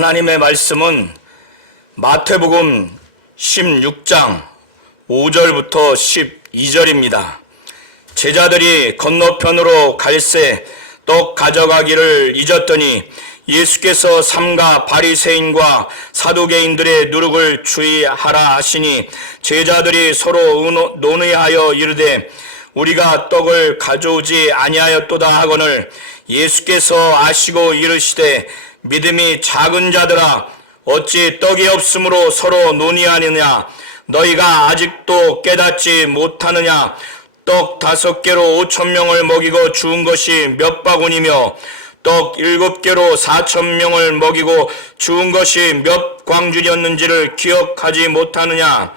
하나님의 말씀은 마태복음 16장 5절부터 12절입니다. 제자들이 건너편으로 갈새 떡 가져가기를 잊었더니 예수께서 삼가 바리새인과 사두개인들의 누룩을 주의하라 하시니 제자들이 서로 논의하여 이르되 우리가 떡을 가져오지 아니하였도다 하거늘 예수께서 아시고 이르시되 믿음이 작은 자들아 어찌 떡이 없으므로 서로 논의하느냐 너희가 아직도 깨닫지 못하느냐 떡 5개로 5,000명을 먹이고 주운 것이 몇 바구니며 떡 7개로 4,000명을 먹이고 주운 것이 몇 광줄이었는지를 기억하지 못하느냐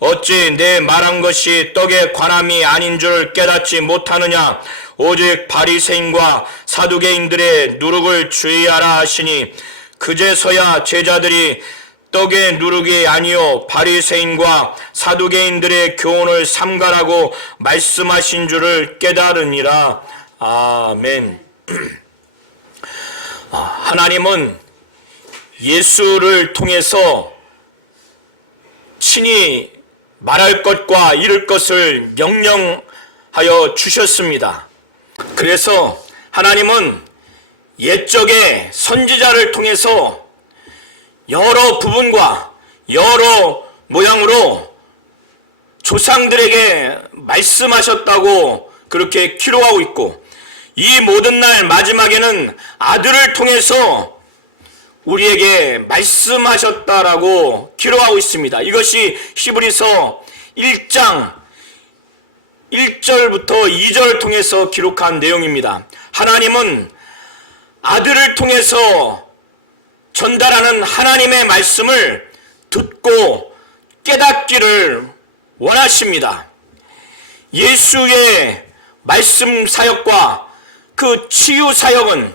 어찌 내 말한 것이 떡에 관함이 아닌 줄 깨닫지 못하느냐 오직 바리새인과 사두개인들의 누룩을 주의하라 하시니 그제서야 제자들이 떡의 누룩이 아니요 바리새인과 사두개인들의 교훈을 삼가라고 말씀하신 줄을 깨달으니라. 아멘. 하나님은 예수를 통해서 친히 말할 것과 이룰 것을 명령하여 주셨습니다. 그래서 하나님은 옛적의 선지자를 통해서 여러 부분과 여러 모양으로 조상들에게 말씀하셨다고 그렇게 기록하고 있고 이 모든 날 마지막에는 아들을 통해서 우리에게 말씀하셨다라고 기록하고 있습니다. 이것이 히브리서 1장 1절부터 2절을 통해서 기록한 내용입니다. 하나님은 아들을 통해서 전달하는 하나님의 말씀을 듣고 깨닫기를 원하십니다. 예수의 말씀 사역과 그 치유 사역은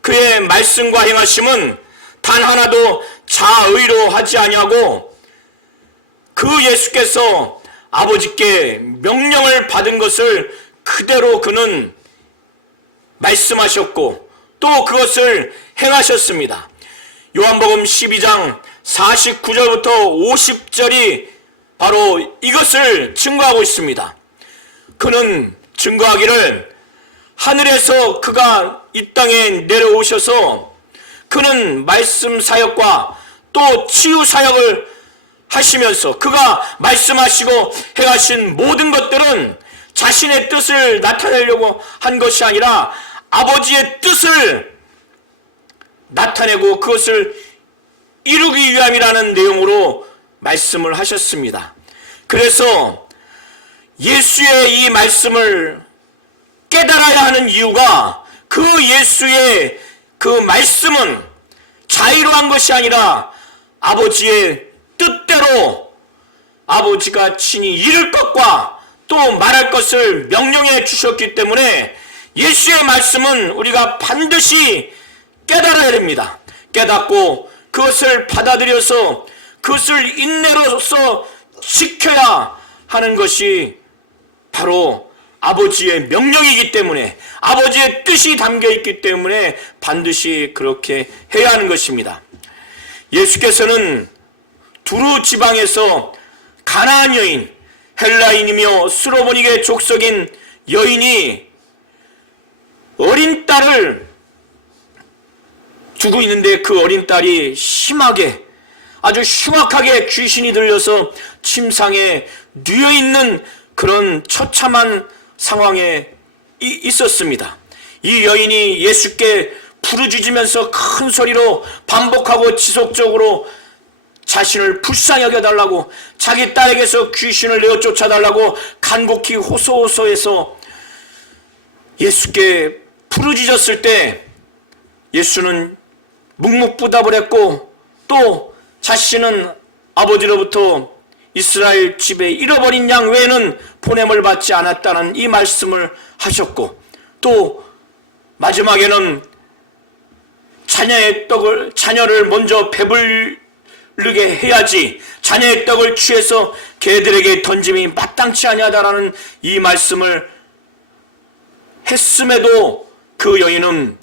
그의 말씀과 행하심은 단 하나도 자의로 하지 아니하고 그 예수께서 아버지께 명령을 받은 것을 그대로 그는 말씀하셨고 또 그것을 행하셨습니다. 요한복음 12장 49절부터 50절이 바로 이것을 증거하고 있습니다. 그는 증거하기를 하늘에서 그가 이 땅에 내려오셔서 그는 말씀 사역과 또 치유 사역을 하시면서 그가 말씀하시고 행하신 모든 것들은 자신의 뜻을 나타내려고 한 것이 아니라 아버지의 뜻을 나타내고 그것을 이루기 위함이라는 내용으로 말씀을 하셨습니다. 그래서 예수의 이 말씀을 깨달아야 하는 이유가 그 예수의 그 말씀은 자의로한 것이 아니라 아버지의 뜻대로 아버지가 친히 이룰 것과 또 말할 것을 명령해 주셨기 때문에 예수의 말씀은 우리가 반드시 깨달아야 됩니다. 깨닫고 그것을 받아들여서 그것을 인내로서 지켜야 하는 것이 바로 아버지의 명령이기 때문에 아버지의 뜻이 담겨있기 때문에 반드시 그렇게 해야 하는 것입니다. 예수께서는 두루 지방에서 가나안 여인, 헬라인이며 스로보닉의 족속인 여인이 어린 딸을 두고 있는데 그 어린 딸이 심하게 아주 흉악하게 귀신이 들려서 침상에 뉘어있는 그런 처참한 상황에 있었습니다. 이 여인이 예수께 부르짖으면서 큰 소리로 반복하고 지속적으로 자신을 불쌍히 여겨달라고 자기 딸에게서 귀신을 내어 쫓아달라고 간곡히 호소호소해서 예수께 부르짖었을 때 예수는 묵묵부답을 했고 또 자신은 아버지로부터 이스라엘 집에 잃어버린 양 외에는 보냄을 받지 않았다는 이 말씀을 하셨고 또 마지막에는 자녀를 먼저 배부르게 해야지 자녀의 떡을 취해서 개들에게 던짐이 마땅치 아니하다라는 이 말씀을 했음에도 그 여인은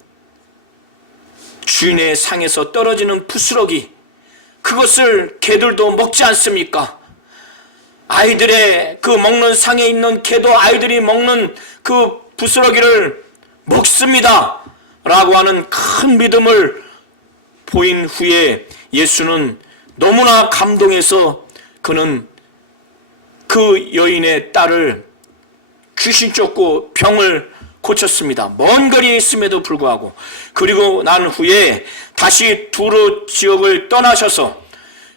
주인의 상에서 떨어지는 부스러기, 그것을 개들도 먹지 않습니까? 아이들의 그 먹는 상에 있는 개도 아이들이 먹는 그 부스러기를 먹습니다 라고 하는 큰 믿음을 보인 후에 예수는 너무나 감동해서 그는 그 여인의 딸을 귀신 쫓고 병을 고쳤습니다. 먼 거리에 있음에도 불구하고. 그리고 난 후에 다시 두로 지역을 떠나셔서,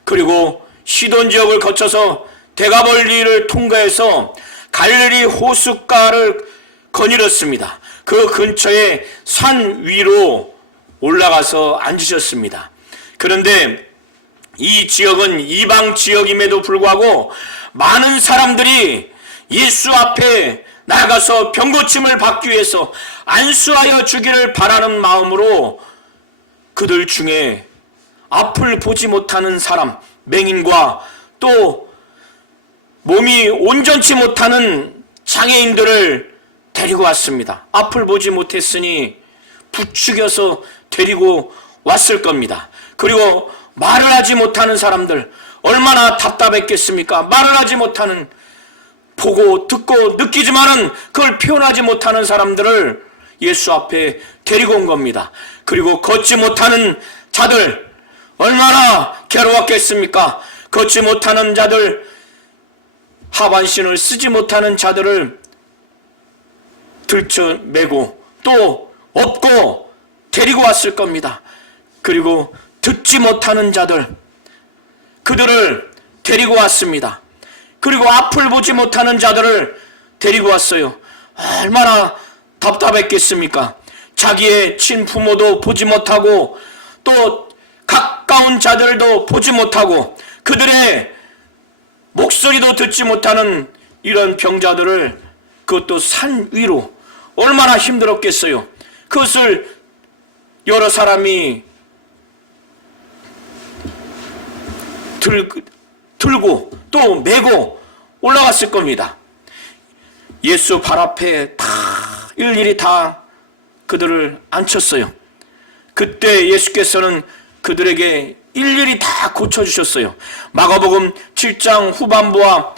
그리고 시돈 지역을 거쳐서 데가벌리를 통과해서 갈릴리 호숫가를 거닐었습니다. 그 근처에 산 위로 올라가서 앉으셨습니다. 그런데 이 지역은 이방 지역임에도 불구하고 많은 사람들이 예수 앞에 나가서 병고침을 받기 위해서 안수하여 주기를 바라는 마음으로 그들 중에 앞을 보지 못하는 사람, 맹인과 또 몸이 온전치 못하는 장애인들을 데리고 왔습니다. 앞을 보지 못했으니 부추겨서 데리고 왔을 겁니다. 그리고 말을 하지 못하는 사람들, 얼마나 답답했겠습니까? 말을 하지 못하는, 보고 듣고 느끼지만은 그걸 표현하지 못하는 사람들을 예수 앞에 데리고 온 겁니다. 그리고 걷지 못하는 자들, 얼마나 괴로웠겠습니까? 걷지 못하는 자들, 하반신을 쓰지 못하는 자들을 들쳐매고 또 업고 데리고 왔을 겁니다. 그리고 듣지 못하는 자들, 그들을 데리고 왔습니다. 그리고 앞을 보지 못하는 자들을 데리고 왔어요. 얼마나 답답했겠습니까? 자기의 친부모도 보지 못하고 또 가까운 자들도 보지 못하고 그들의 목소리도 듣지 못하는 이런 병자들을, 그것도 산 위로, 얼마나 힘들었겠어요. 그것을 여러 사람이 들고 또 메고 올라갔을 겁니다. 예수 발 앞에 다 일일이 다 그들을 앉혔어요. 그때 예수께서는 그들에게 일일이 다 고쳐주셨어요. 마가복음 7장 후반부와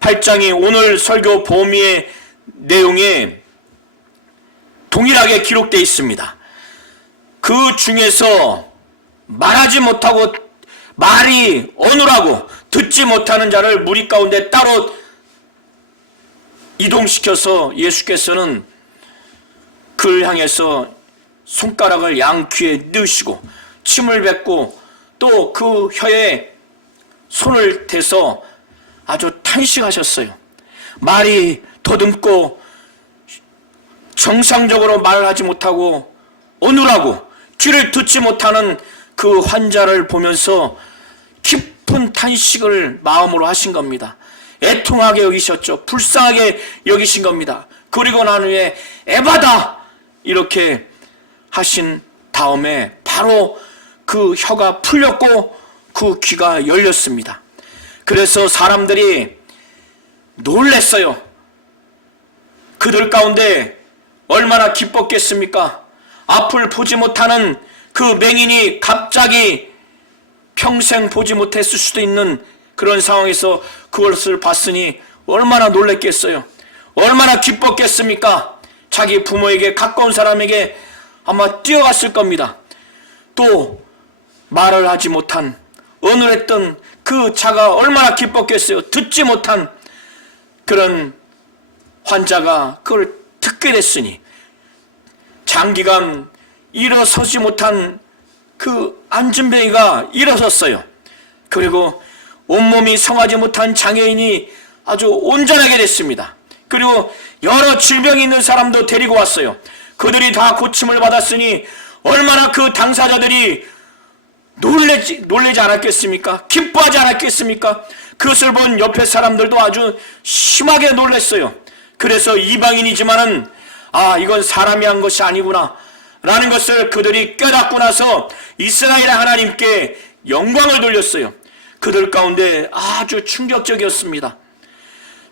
8장이 오늘 설교 범위의 내용에 동일하게 기록되어 있습니다. 그 중에서 말하지 못하고 말이 어눌하고 듣지 못하는 자를 무리 가운데 따로 이동시켜서 예수께서는 그를 향해서 손가락을 양 귀에 넣으시고 침을 뱉고 또 그 혀에 손을 대서 아주 탄식하셨어요. 말이 더듬고 정상적으로 말을 하지 못하고 어눌하고 귀를 듣지 못하는 그 환자를 보면서 깊은 탄식을 마음으로 하신 겁니다. 애통하게 여기셨죠. 불쌍하게 여기신 겁니다. 그리고 난 후에 에바다 이렇게 하신 다음에 바로 그 혀가 풀렸고 그 귀가 열렸습니다. 그래서 사람들이 놀랬어요. 그들 가운데 얼마나 기뻤겠습니까? 앞을 보지 못하는 그 맹인이 갑자기 평생 보지 못했을 수도 있는 그런 상황에서 그것을 봤으니 얼마나 놀랬겠어요. 얼마나 기뻤겠습니까? 자기 부모에게, 가까운 사람에게 아마 뛰어갔을 겁니다. 또 말을 하지 못한, 어눌했던 그 자가 얼마나 기뻤겠어요. 듣지 못한 그런 환자가 그걸 듣게 됐으니, 장기간 일어서지 못한 그 안진뱅이가 일어섰어요. 그리고 온몸이 성하지 못한 장애인이 아주 온전하게 됐습니다. 그리고 여러 질병이 있는 사람도 데리고 왔어요. 그들이 다 고침을 받았으니 얼마나 그 당사자들이 놀래지 않았겠습니까? 기뻐하지 않았겠습니까? 그것을 본 옆에 사람들도 아주 심하게 놀랐어요. 그래서 이방인이지만은 이건 사람이 한 것이 아니구나 라는 것을 그들이 깨닫고 나서 이스라엘 하나님께 영광을 돌렸어요. 그들 가운데 아주 충격적이었습니다.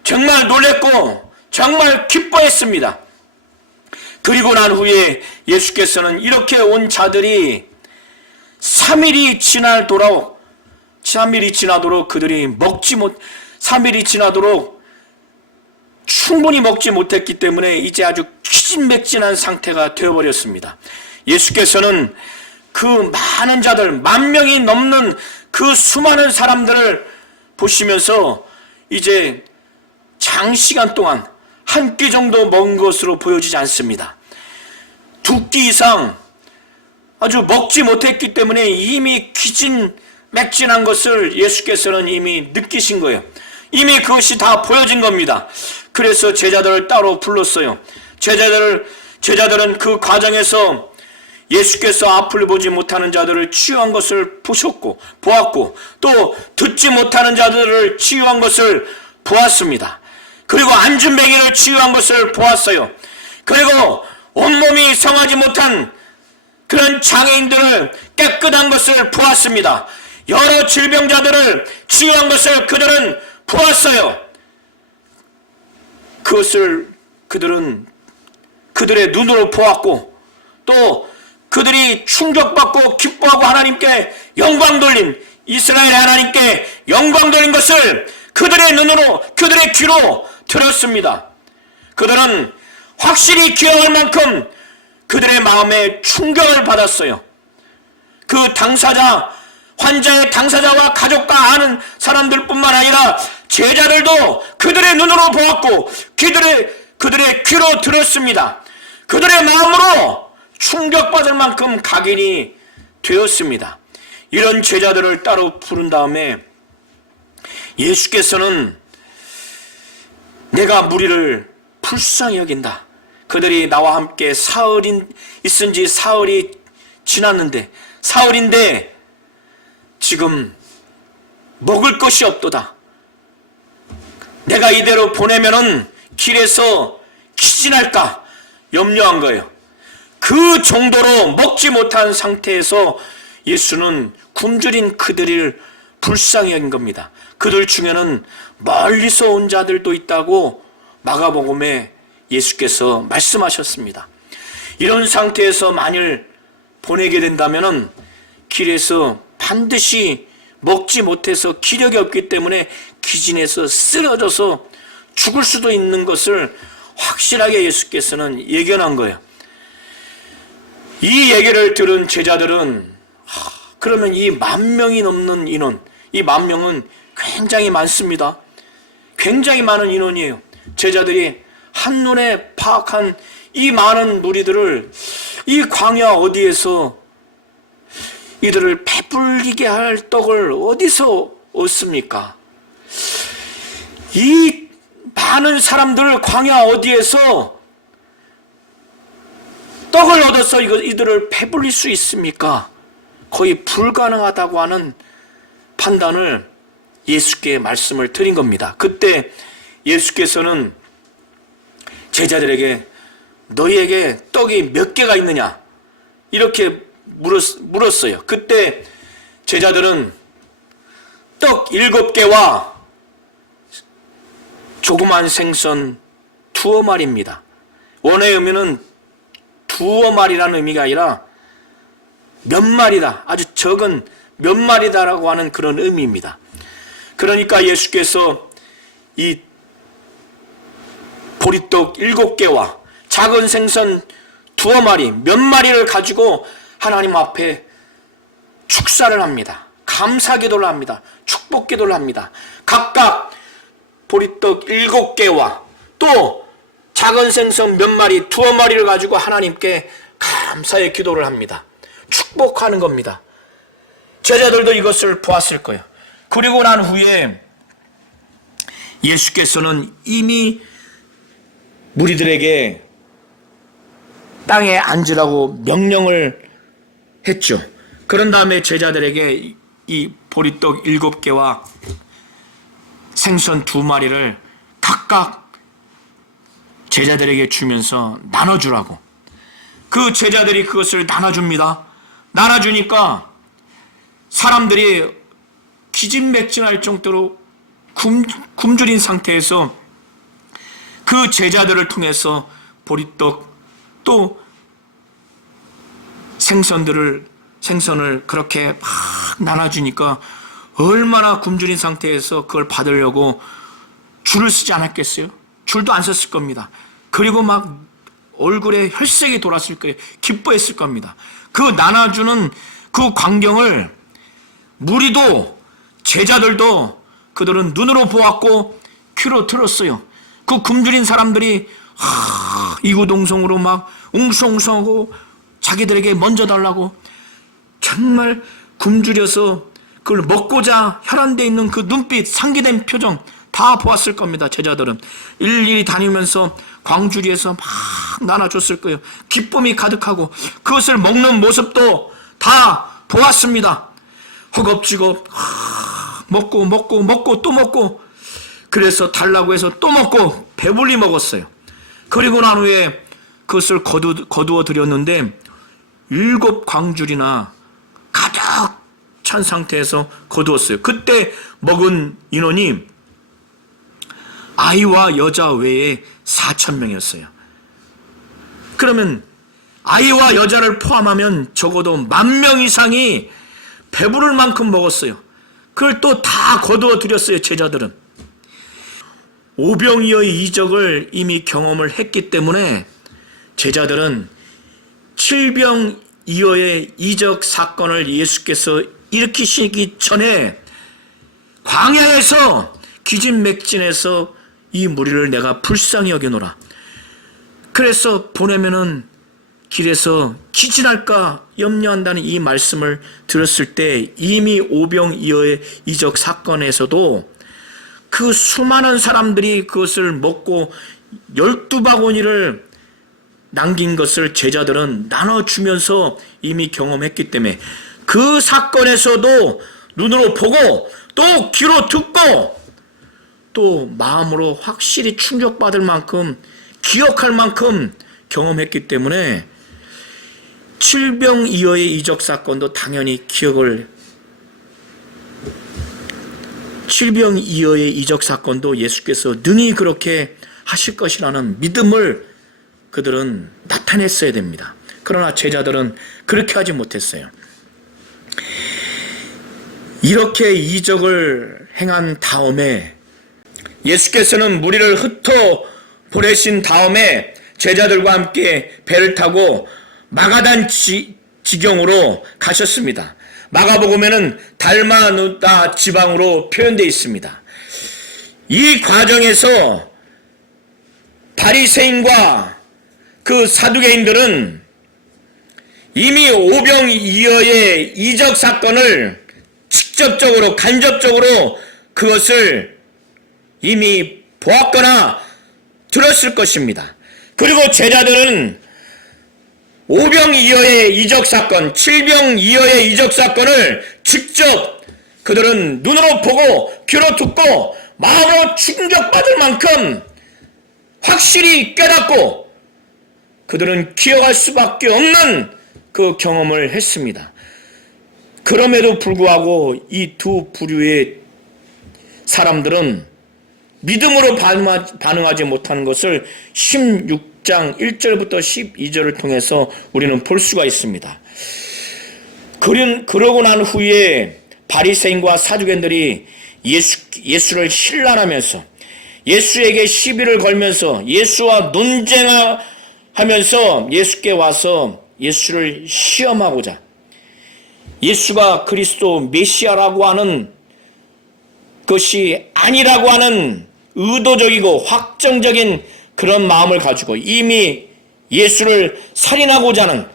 정말 놀랬고 정말 기뻐했습니다. 그리고 난 후에 예수께서는 이렇게 온 자들이 3일이 지나도록 그들이 3일이 지나도록 충분히 먹지 못했기 때문에 이제 아주 기진맥진한 상태가 되어버렸습니다. 예수께서는 그 많은 자들, 10,000명이 넘는 그 수많은 사람들을 보시면서 이제 장시간 동안 한 끼 정도 먹은 것으로 보여지지 않습니다. 2끼 이상 아주 먹지 못했기 때문에 이미 기진맥진한 것을 예수께서는 이미 느끼신 거예요. 이미 그것이 다 보여진 겁니다. 그래서 제자들을 따로 불렀어요. 제자들은 그 과정에서 예수께서 앞을 보지 못하는 자들을 치유한 것을 보았고 또 듣지 못하는 자들을 치유한 것을 보았습니다. 그리고 안진뱅이를 치유한 것을 보았어요. 그리고 온몸이 성하지 못한 그런 장애인들을 깨끗한 것을 보았습니다. 여러 질병자들을 치유한 것을 그들은 보았어요. 그것을 그들은 그들의 눈으로 보았고 또 그들이 충격받고 기뻐하고 하나님께 영광 돌린, 이스라엘의 하나님께 영광 돌린 것을 그들의 눈으로, 그들의 귀로 들었습니다. 그들은 확실히 기억할 만큼 그들의 마음에 충격을 받았어요. 그 환자의 당사자와 가족과 아는 사람들뿐만 아니라 제자들도 그들의 눈으로 보았고 그들의 귀로 들었습니다. 그들의 마음으로 충격받을 만큼 각인이 되었습니다. 이런 제자들을 따로 부른 다음에 예수께서는 내가 무리를 불쌍히 여긴다. 그들이 나와 함께 있은 지 사흘이 지났는데, 사흘인데 지금 먹을 것이 없도다. 내가 이대로 보내면은 길에서 기진할까 염려한 거예요. 그 정도로 먹지 못한 상태에서 예수는 굶주린 그들을 불쌍히 여긴 겁니다. 그들 중에는 멀리서 온 자들도 있다고 마가복음에 예수께서 말씀하셨습니다. 이런 상태에서 만일 보내게 된다면 길에서 반드시 먹지 못해서 기력이 없기 때문에 기진해서 쓰러져서 죽을 수도 있는 것을 확실하게 예수께서는 예견한 거예요. 이 얘기를 들은 제자들은 그러면 이 10,000명이 넘는 인원, 이 10,000명은 굉장히 많습니다. 굉장히 많은 인원이에요. 제자들이 한눈에 파악한 이 많은 무리들을 이 광야 어디에서 이들을 배불리게 할 떡을 어디서 얻습니까? 이 많은 사람들을 광야 어디에서 떡을 얻어서 이들을 배불릴 수 있습니까? 거의 불가능하다고 하는 판단을 예수께 말씀을 드린 겁니다. 그때 예수께서는 제자들에게 너희에게 떡이 몇 개가 있느냐? 이렇게 물었어요. 그때 제자들은 떡 7개와 조그만 생선 2어마리입니다. 원어의 의미는 2어마리라는 의미가 아니라 몇 마리다, 아주 적은 몇 마리다라고 하는 그런 의미입니다. 그러니까 예수께서 이 보리떡 7개와 작은 생선 2어마리, 몇 마리를 가지고 하나님 앞에 축사를 합니다. 감사 기도를 합니다. 축복 기도를 합니다. 각각 보리떡 7개와 또 작은 생선 몇 마리, 2어마리를 가지고 하나님께 감사의 기도를 합니다. 축복하는 겁니다. 제자들도 이것을 보았을 거예요. 그리고 난 후에 예수께서는 이미 무리들에게 땅에 앉으라고 명령을 했죠. 그런 다음에 제자들에게 이 보리떡 7개와 생선 2마리를 각각 제자들에게 주면서 나눠주라고. 그 제자들이 그것을 나눠줍니다. 나눠주니까 사람들이 기진맥진할 정도로 굶주린 상태에서 그 제자들을 통해서 보리떡 또 생선들을 생선을 그렇게 막 나눠주니까 얼마나 굶주린 상태에서 그걸 받으려고 줄을 쓰지 않았겠어요? 줄도 안 섰을 겁니다. 그리고 막 얼굴에 혈색이 돌았을 거예요. 기뻐했을 겁니다. 그 나눠주는 그 광경을 무리도 제자들도 그들은 눈으로 보았고 귀로 들었어요. 그 굶주린 사람들이 이구동성으로 막 웅성웅성하고 자기들에게 먼저 달라고 정말 굶주려서 그걸 먹고자 혈안돼 있는 그 눈빛, 상기된 표정 다 보았을 겁니다. 제자들은 일일이 다니면서 광주리에서 막 나눠줬을 거예요. 기쁨이 가득하고 그것을 먹는 모습도 다 보았습니다. 허겁지겁 먹고 또 먹고, 그래서 달라고 해서 또 먹고 배불리 먹었어요. 그리고 난 후에 그것을 거두어 드렸는데 7 광줄이나 가득 찬 상태에서 거두었어요. 그때 먹은 인원이 아이와 여자 외에 4,000명이었어요. 그러면 아이와 여자를 포함하면 적어도 10,000명 이상이 배부를 만큼 먹었어요. 그걸 또 다 거두어 드렸어요. 제자들은 오병이어의 이적을 이미 경험을 했기 때문에 제자들은 칠병이어의 이적 사건을 예수께서 일으키시기 전에 광야에서 기진맥진해서 이 무리를 내가 불쌍히 여기노라. 그래서 보내면은 길에서 기진할까 염려한다는 이 말씀을 들었을 때 이미 오병이어의 이적 사건에서도 그 수많은 사람들이 그것을 먹고 12바구니를 남긴 것을 제자들은 나눠주면서 이미 경험했기 때문에 그 사건에서도 눈으로 보고 또 귀로 듣고 또 마음으로 확실히 충격받을 만큼 기억할 만큼 경험했기 때문에 칠병이어의 이적 사건도 당연히 칠병이어의 이적 사건도 예수께서 능히 그렇게 하실 것이라는 믿음을 그들은 나타냈어야 됩니다. 그러나 제자들은 그렇게 하지 못했어요. 이렇게 이적을 행한 다음에 예수께서는 무리를 흩어 보내신 다음에 제자들과 함께 배를 타고 마가단 지경으로 가셨습니다. 마가복음에는 달마누다 지방으로 표현되어 있습니다. 이 과정에서 바리새인과 그 사두개인들은 이미 오병이어의 이적 사건을 직접적으로 간접적으로 그것을 이미 보았거나 들었을 것입니다. 그리고 제자들은 오병이어의 이적 사건, 칠병이어의 이적 사건을 직접 그들은 눈으로 보고 귀로 듣고 마음으로 충격받을 만큼 확실히 깨닫고 그들은 기억할 수밖에 없는 그 경험을 했습니다. 그럼에도 불구하고 이 두 부류의 사람들은 믿음으로 반응하지 못하는 것을 16장 1절부터 12절을 통해서 우리는 볼 수가 있습니다. 그러고 난 후에 바리새인과 사두개인들이 예수를 신란하면서 예수에게 시비를 걸면서 예수와 논쟁하면서 예수께 와서 예수를 시험하고자 예수가 그리스도 메시아라고 하는 것이 아니라고 하는 의도적이고 확정적인 그런 마음을 가지고 이미 예수를 살인하고자 하는,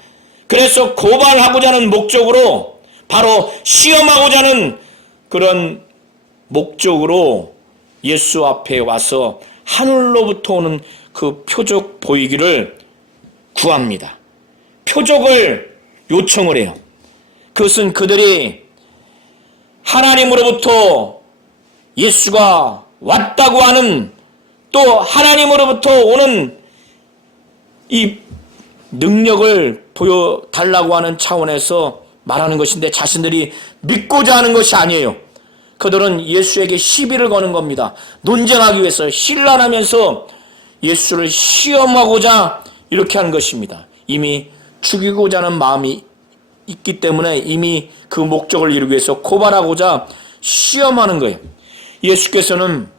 그래서 고발하고자 하는 목적으로, 바로 시험하고자 하는 그런 목적으로 예수 앞에 와서 하늘로부터 오는 그 표적 보이기를 구합니다. 표적을 요청을 해요. 그것은 그들이 하나님으로부터 예수가 왔다고 하는, 또 하나님으로부터 오는 이 능력을 보여달라고 하는 차원에서 말하는 것인데 자신들이 믿고자 하는 것이 아니에요. 그들은 예수에게 시비를 거는 겁니다. 논쟁하기 위해서 신란하면서 예수를 시험하고자 이렇게 하는 것입니다. 이미 죽이고자 하는 마음이 있기 때문에 이미 그 목적을 이루기 위해서 고발하고자 시험하는 거예요. 예수께서는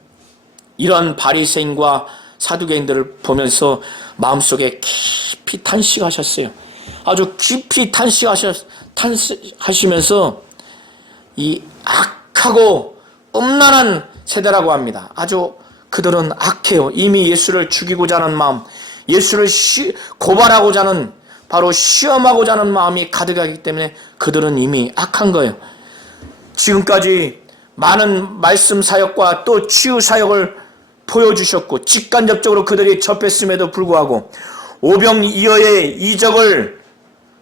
이런 바리새인과 사두개인들을 보면서 마음속에 깊이 탄식하셨어요. 아주 깊이 탄식하시면서 이 악하고 음란한 세대라고 합니다. 아주 그들은 악해요. 이미 예수를 죽이고자 하는 마음, 예수를 고발하고자 하는, 바로 시험하고자 하는 마음이 가득하기 때문에 그들은 이미 악한 거예요. 지금까지 많은 말씀 사역과 또 치유 사역을 보여주셨고 직간접적으로 그들이 접했음에도 불구하고 오병이어의 이적을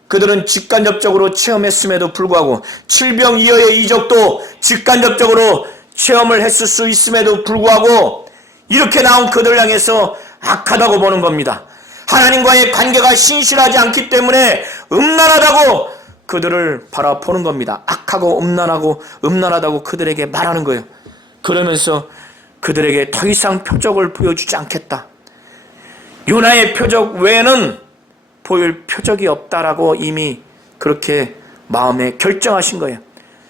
그들은 직간접적으로 체험했음에도 불구하고 칠병이어의 이적도 직간접적으로 체험을 했을 수 있음에도 불구하고 이렇게 나온 그들을 향해서 악하다고 보는 겁니다. 하나님과의 관계가 신실하지 않기 때문에 음란하다고 그들을 바라보는 겁니다. 악하고 음란하다고 그들에게 말하는 거예요. 그러면서 그들에게 더 이상 표적을 보여주지 않겠다. 요나의 표적 외에는 보일 표적이 없다라고 이미 그렇게 마음에 결정하신 거예요.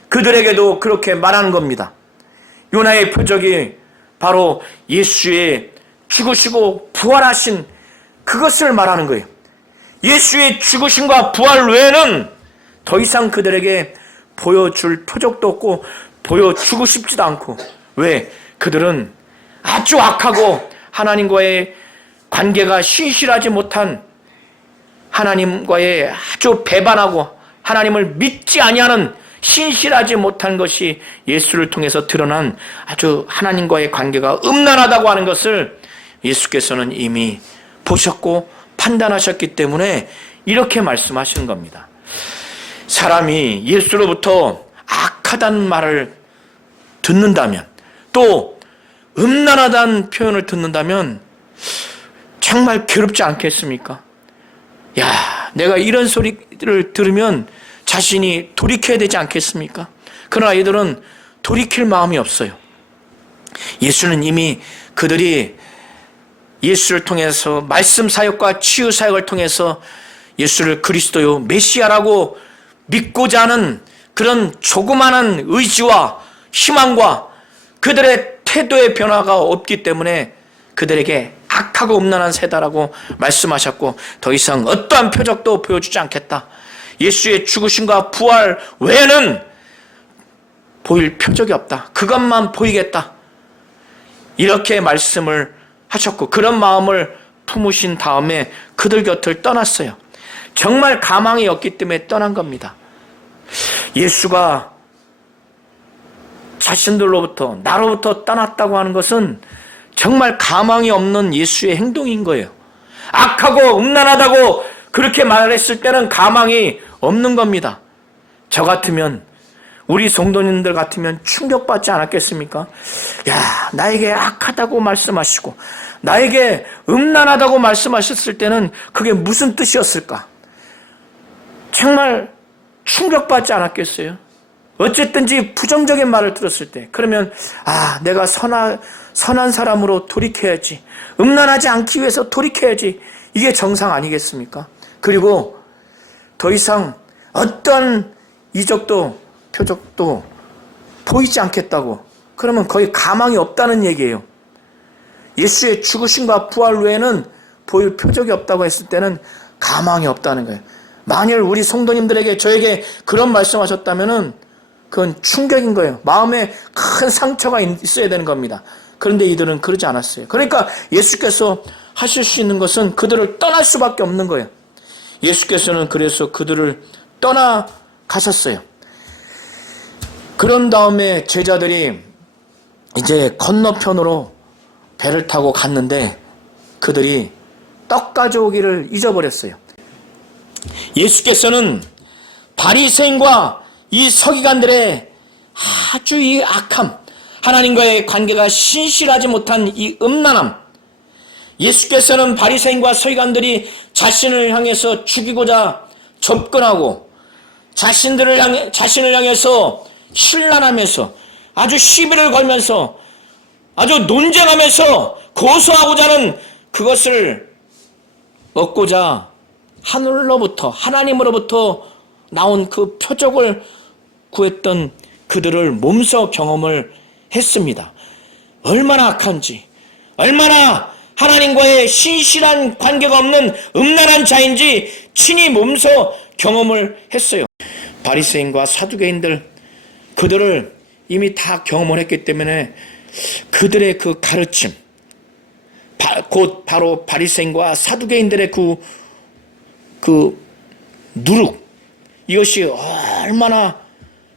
그들에게도 그렇게 말하는 겁니다. 요나의 표적이 바로 예수의 죽으시고 부활하신 그것을 말하는 거예요. 예수의 죽으심과 부활 외에는 더 이상 그들에게 보여줄 표적도 없고 보여주고 싶지도 않고. 왜? 그들은 아주 악하고 하나님과의 관계가 신실하지 못한, 하나님과의 아주 배반하고 하나님을 믿지 아니하는 신실하지 못한 것이 예수를 통해서 드러난 아주 하나님과의 관계가 음란하다고 하는 것을 예수께서는 이미 보셨고 판단하셨기 때문에 이렇게 말씀하시는 겁니다. 사람이 예수로부터 악하다는 말을 듣는다면, 또 음란하다는 표현을 듣는다면 정말 괴롭지 않겠습니까? 야, 내가 이런 소리를 들으면 자신이 돌이켜야 되지 않겠습니까? 그러나 이들은 돌이킬 마음이 없어요. 예수는 이미 그들이 예수를 통해서 말씀 사역과 치유 사역을 통해서 예수를 그리스도요 메시아라고 믿고자 하는 그런 조그마한 의지와 희망과 그들의 태도의 변화가 없기 때문에 그들에게 악하고 음란한 세대라고 말씀하셨고 더 이상 어떠한 표적도 보여주지 않겠다. 예수의 죽으심과 부활 외에는 보일 표적이 없다. 그것만 보이겠다. 이렇게 말씀을 하셨고 그런 마음을 품으신 다음에 그들 곁을 떠났어요. 정말 가망이 없기 때문에 떠난 겁니다. 예수가 자신들로부터 나로부터 떠났다고 하는 것은 정말 가망이 없는 예수의 행동인 거예요. 악하고 음란하다고 그렇게 말했을 때는 가망이 없는 겁니다. 저 같으면, 우리 성도님들 같으면 충격받지 않았겠습니까? 야, 나에게 악하다고 말씀하시고 나에게 음란하다고 말씀하셨을 때는 그게 무슨 뜻이었을까? 정말 충격받지 않았겠어요? 어쨌든지 부정적인 말을 들었을 때, 그러면 내가 선한 사람으로 돌이켜야지, 음란하지 않기 위해서 돌이켜야지, 이게 정상 아니겠습니까? 그리고 더 이상 어떤 이적도 표적도 보이지 않겠다고, 그러면 거의 가망이 없다는 얘기예요. 예수의 죽으심과 부활 외에는 보일 표적이 없다고 했을 때는 가망이 없다는 거예요. 만일 우리 성도님들에게, 저에게 그런 말씀하셨다면은 그건 충격인 거예요. 마음에 큰 상처가 있어야 되는 겁니다. 그런데 이들은 그러지 않았어요. 그러니까 예수께서 하실 수 있는 것은 그들을 떠날 수밖에 없는 거예요. 예수께서는 그래서 그들을 떠나가셨어요. 그런 다음에 제자들이 이제 건너편으로 배를 타고 갔는데 그들이 떡 가져오기를 잊어버렸어요. 예수께서는 바리새인과 이 서기관들의 아주 이 악함, 하나님과의 관계가 신실하지 못한 이 음란함, 예수께서는 바리새인과 서기관들이 자신을 향해서 죽이고자 접근하고 자신을 향해서 신란하면서 아주 시비를 걸면서 아주 논쟁하면서 고소하고자 하는 그것을 얻고자 하나님으로부터 나온 그 표적을 구했던 그들을 몸소 경험을 했습니다. 얼마나 악한지, 얼마나 하나님과의 신실한 관계가 없는 음란한 자인지 친히 몸소 경험을 했어요. 바리새인과 사두개인들, 그들을 이미 다 경험을 했기 때문에 그들의 그 가르침, 곧 바로 바리새인과 사두개인들의 그 누룩, 이것이 얼마나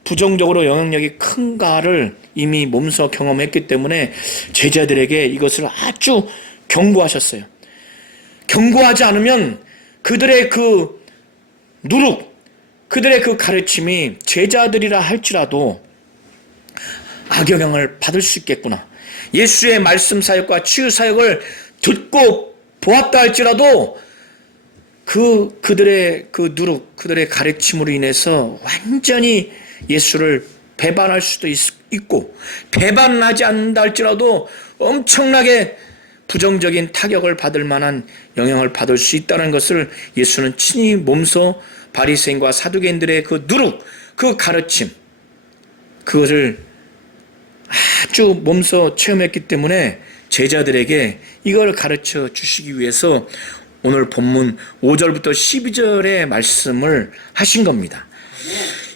부정적으로 영향력이 큰가를 이미 몸소 경험했기 때문에 제자들에게 이것을 아주 경고하셨어요. 경고하지 않으면 그들의 그 누룩, 그들의 그 가르침이 제자들이라 할지라도 악영향을 받을 수 있겠구나. 예수의 말씀 사역과 치유 사역을 듣고 보았다 할지라도 그들의 그 누룩, 그들의 가르침으로 인해서 완전히 예수를 배반할 수도 있고, 배반을 하지 않는다 할지라도 엄청나게 부정적인 타격을 받을 만한 영향을 받을 수 있다는 것을 예수는 친히 몸소 바리새인과 사두개인들의 그 누룩, 그 가르침, 그것을 아주 몸소 체험했기 때문에 제자들에게 이걸 가르쳐 주시기 위해서 오늘 본문 5절부터 12절의 말씀을 하신 겁니다.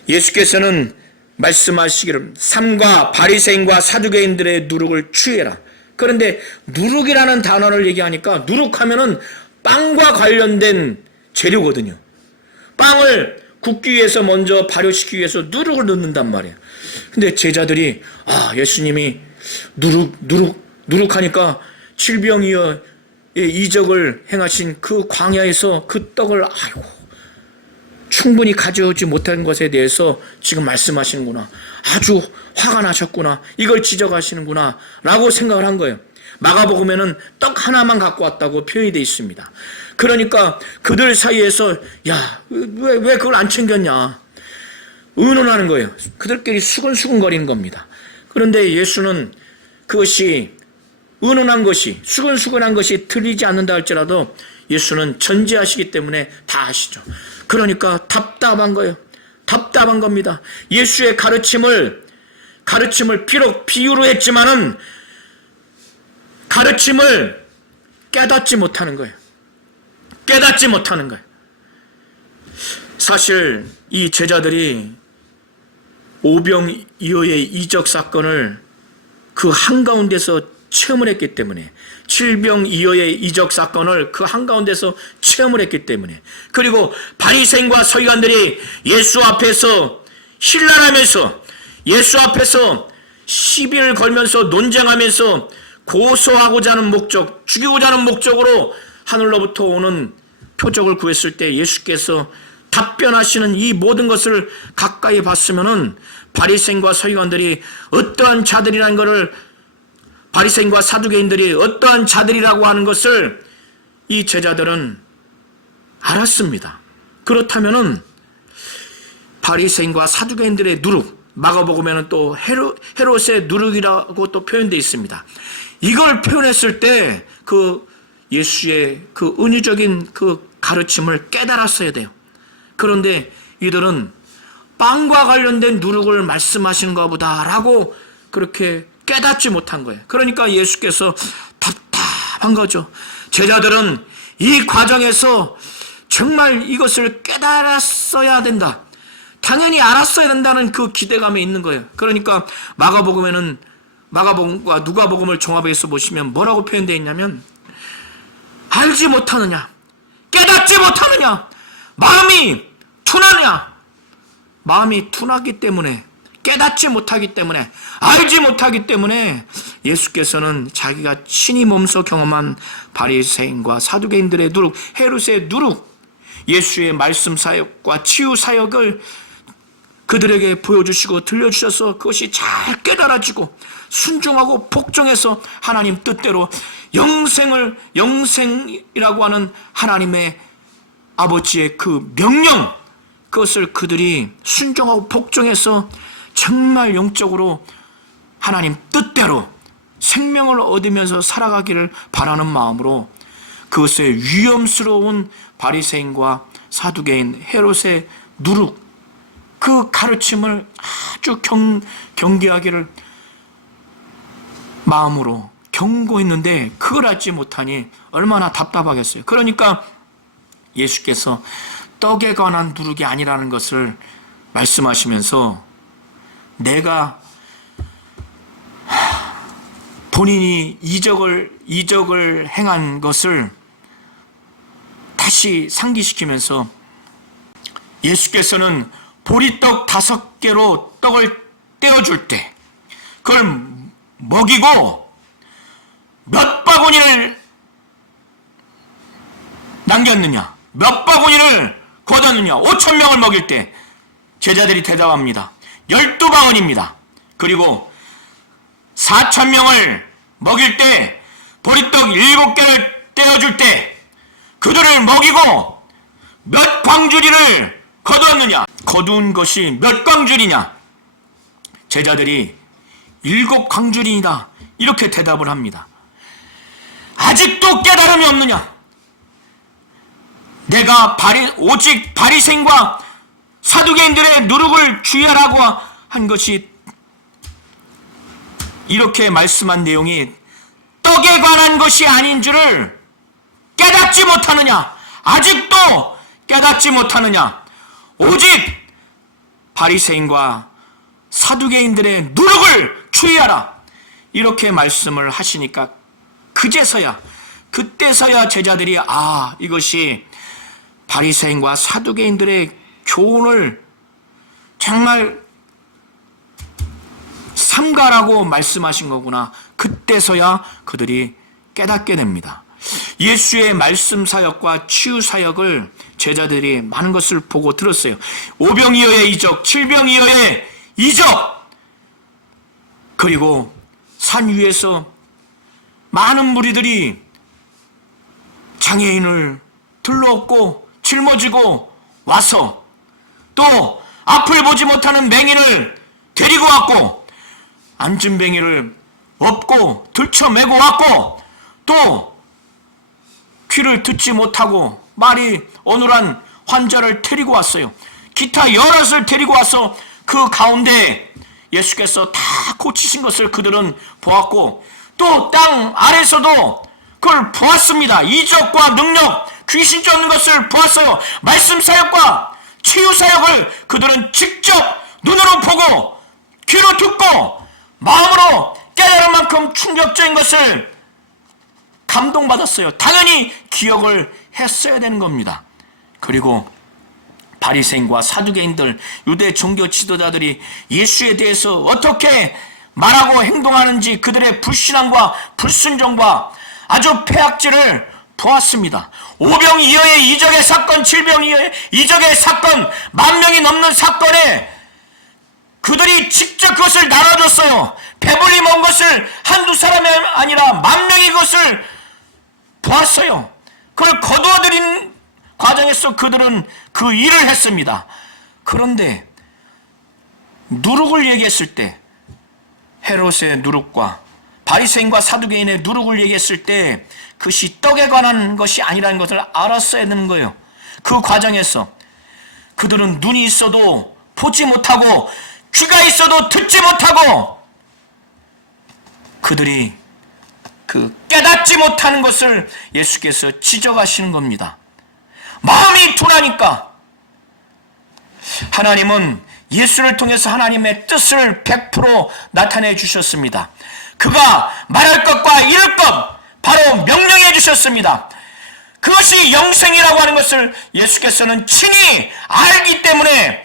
예수께서는 말씀하시기를 삼가 바리새인과 사두개인들의 누룩을 추해라. 그런데 누룩이라는 단어를 얘기하니까 누룩하면은 빵과 관련된 재료거든요. 빵을 굽기 위해서 먼저 발효시키기 위해서 누룩을 넣는단 말이에요. 근데 제자들이 예수님이 누룩하니까 질병이여 이적을 행하신 그 광야에서 그 떡을 충분히 가져오지 못한 것에 대해서 지금 말씀하시는구나. 아주 화가 나셨구나. 이걸 지적하시는구나. 라고 생각을 한 거예요. 마가복음에는 떡 하나만 갖고 왔다고 표현이 되어 있습니다. 그러니까 그들 사이에서 왜 그걸 안 챙겼냐. 의논하는 거예요. 그들끼리 수근수근거리는 겁니다. 그런데 예수는 그것이 의논한 것이, 수근수근한 것이 틀리지 않는다 할지라도 예수는 전지하시기 때문에 다 아시죠. 그러니까 답답한 거예요. 답답한 겁니다. 예수의 가르침을 비록 비유로 했지만은 가르침을 깨닫지 못하는 거예요. 깨닫지 못하는 거예요. 사실 이 제자들이 오병이어의 이적 사건을 그 한가운데서 체험을 했기 때문에, 칠병이어의 이적 사건을 그 한가운데서 체험을 했기 때문에, 그리고 바리새인과 서기관들이 예수 앞에서 신랄하면서 예수 앞에서 시비를 걸면서 논쟁하면서 고소하고자 하는 목적, 죽이고자 하는 목적으로 하늘로부터 오는 표적을 구했을 때 예수께서 답변하시는 이 모든 것을 가까이 봤으면은 바리새인과 서기관들이 어떠한 자들이라는 것을, 바리새인과 사두개인들이 어떠한 자들이라고 하는 것을 이 제자들은 알았습니다. 그렇다면은 바리새인과 사두개인들의 누룩, 마가복음에는 또 헤롯의 누룩이라고 또 표현되어 있습니다. 이걸 표현했을 때 그 예수의 그 은유적인 그 가르침을 깨달았어야 돼요. 그런데 이들은 빵과 관련된 누룩을 말씀하시는가 보다라고 그렇게 깨닫지 못한 거예요. 그러니까 예수께서 답답한 거죠. 제자들은 이 과정에서 정말 이것을 깨달았어야 된다. 당연히 알았어야 된다는 그 기대감이 있는 거예요. 그러니까 마가복음에는 마가복음과 누가복음을 종합해서 보시면 뭐라고 표현되어 있냐면, 알지 못하느냐, 깨닫지 못하느냐, 마음이 둔하냐. 마음이 둔하기 때문에, 깨닫지 못하기 때문에, 알지 못하기 때문에 예수께서는 자기가 친히 몸소 경험한 바리새인과 사두개인들의 누룩, 헤롯의 누룩, 예수의 말씀 사역과 치유 사역을 그들에게 보여주시고 들려주셔서 그것이 잘 깨달아지고 순종하고 복종해서 하나님 뜻대로 영생이라고 하는 하나님의 아버지의 그 명령, 그것을 그들이 순종하고 복종해서 정말 영적으로 하나님 뜻대로 생명을 얻으면서 살아가기를 바라는 마음으로 그것의 위험스러운 바리새인과 사두개인 헤롯의 누룩, 그 가르침을 아주 경계하기를 마음으로 경고했는데 그걸 알지 못하니 얼마나 답답하겠어요. 그러니까 예수께서 떡에 관한 누룩이 아니라는 것을 말씀하시면서 내가 본인이 이적을 행한 것을 다시 상기시키면서 예수께서는 보리떡 5개로 떡을 떼어줄 때 그걸 먹이고 몇 바구니를 남겼느냐, 몇 바구니를 거뒀느냐, 5,000명을 먹일 때 제자들이 대답합니다. 12바구니입니다. 그리고 4,000명을 먹일 때 보리떡 7개를 떼어줄 때 그들을 먹이고 몇 광주리를 거두었느냐, 거둔 것이 몇 광주리냐, 제자들이 7광주리이다 이렇게 대답을 합니다. 아직도 깨달음이 없느냐, 내가 오직 바리새인과 사두개인들의 누룩을 주의하라고 한 것이, 이렇게 말씀한 내용이 떡에 관한 것이 아닌 줄을 깨닫지 못하느냐, 아직도 깨닫지 못하느냐, 오직 바리새인과 사두개인들의 누룩을 주의하라 이렇게 말씀을 하시니까 그때서야 제자들이 이것이 바리새인과 사두개인들의 교훈을 정말 삼가라고 말씀하신 거구나. 그때서야 그들이 깨닫게 됩니다. 예수의 말씀 사역과 치유 사역을 제자들이 많은 것을 보고 들었어요. 오병이어의 이적, 칠병이어의 이적, 그리고 산 위에서 많은 무리들이 장애인을 들러업고 짊어지고 와서 또 앞을 보지 못하는 맹인을 데리고 왔고 안진뱅이를 업고 들쳐매고 왔고 또 귀를 듣지 못하고 말이 어눌한 환자를 데리고 왔어요. 기타 여럿을 데리고 와서 그 가운데 예수께서 다 고치신 것을 그들은 보았고 또 땅 아래서도 그걸 보았습니다. 이적과 능력, 귀신 쫓는 것을 보았어요. 말씀 사역과 치유 사역을 그들은 직접 눈으로 보고 귀로 듣고 마음으로 깨달을 만큼 충격적인 것을 감동받았어요. 당연히 기억을 했어야 되는 겁니다. 그리고 바리새인과 사두개인들, 유대 종교 지도자들이 예수에 대해서 어떻게 말하고 행동하는지 그들의 불신앙과 불순종과 아주 폐악질을 보았습니다. 오병이어의 이적의 사건, 칠병이어의 이적의 사건, 10,000명이 넘는 사건에 그들이 직접 그것을 나눠줬어요. 배불리 먹은 것을 한두 사람이 아니라 10,000명이 그것을 보았어요. 그걸 거두어들인 과정에서 그들은 그 일을 했습니다. 그런데 누룩을 얘기했을 때, 헤롯의 누룩과 바리새인과 사두개인의 누룩을 얘기했을 때 그것이 떡에 관한 것이 아니라는 것을 알았어야 되는 거예요. 그 과정에서 그들은 눈이 있어도 보지 못하고 귀가 있어도 듣지 못하고 그들이 그 깨닫지 못하는 것을 예수께서 지적하시는 겁니다. 마음이 둔하니까 하나님은 예수를 통해서 하나님의 뜻을 100% 나타내 주셨습니다. 그가 말할 것과 이룰 것 바로 명령해 주셨습니다. 그것이 영생이라고 하는 것을 예수께서는 친히 알기 때문에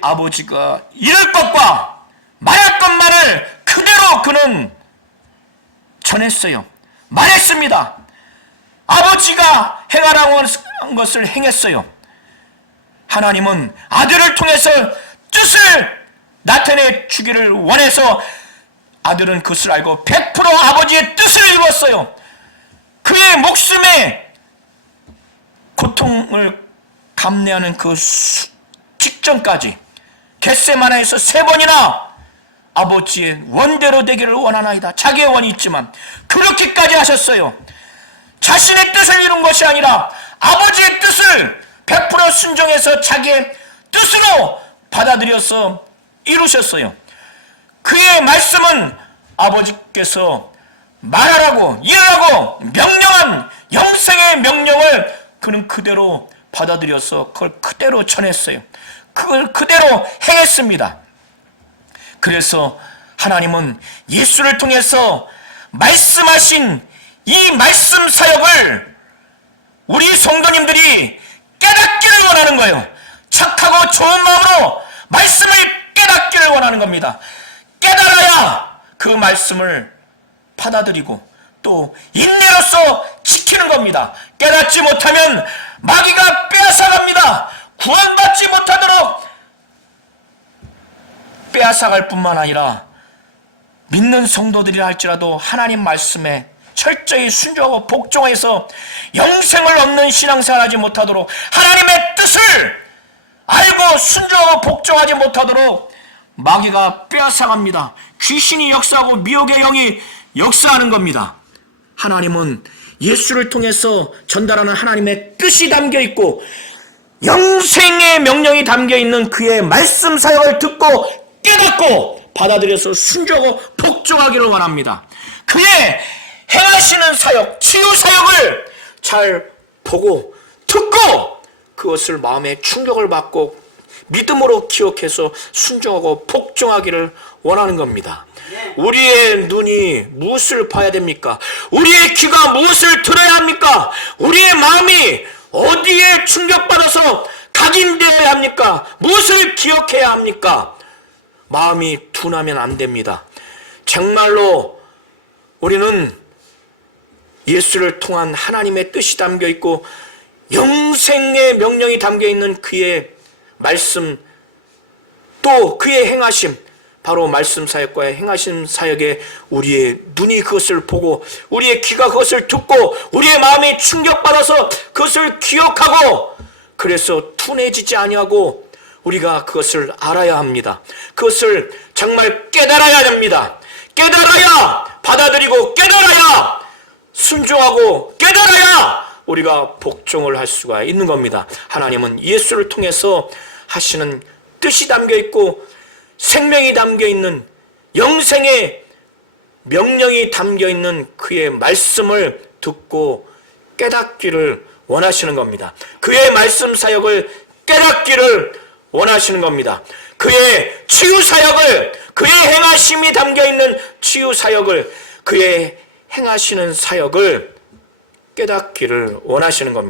아버지가 이룰 것과 말할 것만을 그대로 그는 전했어요. 말했습니다. 아버지가 행하라고 한 것을 행했어요. 하나님은 아들을 통해서 뜻을 나타내 주기를 원해서 아들은 그것을 알고 100% 아버지의 뜻을 이루었어요. 그의 목숨에 고통을 감내하는 그 직전까지 겟세마네에서 3번이나 아버지의 원대로 되기를 원하나이다. 자기의 원이 있지만 그렇게까지 하셨어요. 자신의 뜻을 이룬 것이 아니라 아버지의 뜻을 100% 순종해서 자기의 뜻으로 받아들여서 이루셨어요. 그의 말씀은 아버지께서 말하라고 일하라고 명령한 영생의 명령을 그는 그대로 받아들여서 그걸 그대로 전했어요. 그걸 그대로 행했습니다. 그래서 하나님은 예수를 통해서 말씀하신 이 말씀 사역을 우리 성도님들이 깨닫기를 원하는 거예요. 착하고 좋은 마음으로 말씀을 깨닫기를 원하는 겁니다. 깨달아야 그 말씀을 받아들이고 또 인내로서 지키는 겁니다. 깨닫지 못하면 마귀가 빼앗아갑니다. 구원받지 못하도록 빼앗아갈 뿐만 아니라 믿는 성도들이라 할지라도 하나님 말씀에 철저히 순종하고 복종해서 영생을 얻는 신앙생활 하지 못하도록, 하나님의 뜻을 알고 순종하고 복종하지 못하도록 마귀가 빼앗아갑니다. 귀신이 역사하고 미혹의 영이 역사하는 겁니다. 하나님은 예수를 통해서 전달하는 하나님의 뜻이 담겨있고 영생의 명령이 담겨있는 그의 말씀 사역을 듣고 깨닫고 받아들여서 순종하고 복종하기를 원합니다. 그의 행하시는 사역, 치유 사역을 잘 보고 듣고 그것을 마음에 충격을 받고 믿음으로 기억해서 순종하고 복종하기를 원하는 겁니다. 우리의 눈이 무엇을 봐야 됩니까? 우리의 귀가 무엇을 들어야 합니까? 우리의 마음이 어디에 충격받아서 각인되어야 합니까? 무엇을 기억해야 합니까? 마음이 둔하면 안 됩니다. 정말로 우리는 예수를 통한 하나님의 뜻이 담겨있고 영생의 명령이 담겨있는 그의 말씀, 또 그의 행하심, 바로 말씀 사역과 행하심 사역에 우리의 눈이 그것을 보고 우리의 귀가 그것을 듣고 우리의 마음이 충격받아서 그것을 기억하고, 그래서 둔해지지 아니하고 우리가 그것을 알아야 합니다. 그것을 정말 깨달아야 됩니다. 깨달아야 받아들이고 깨달아야 순종하고 깨달아야 우리가 복종을 할 수가 있는 겁니다. 하나님은 예수를 통해서 하시는 뜻이 담겨있고 생명이 담겨있는 영생의 명령이 담겨있는 그의 말씀을 듣고 깨닫기를 원하시는 겁니다. 그의 말씀 사역을 깨닫기를 원하시는 겁니다. 그의 치유 사역을, 그의 행하심이 담겨있는 치유 사역을, 그의 행하시는 사역을 깨닫기를 원하시는 겁니다.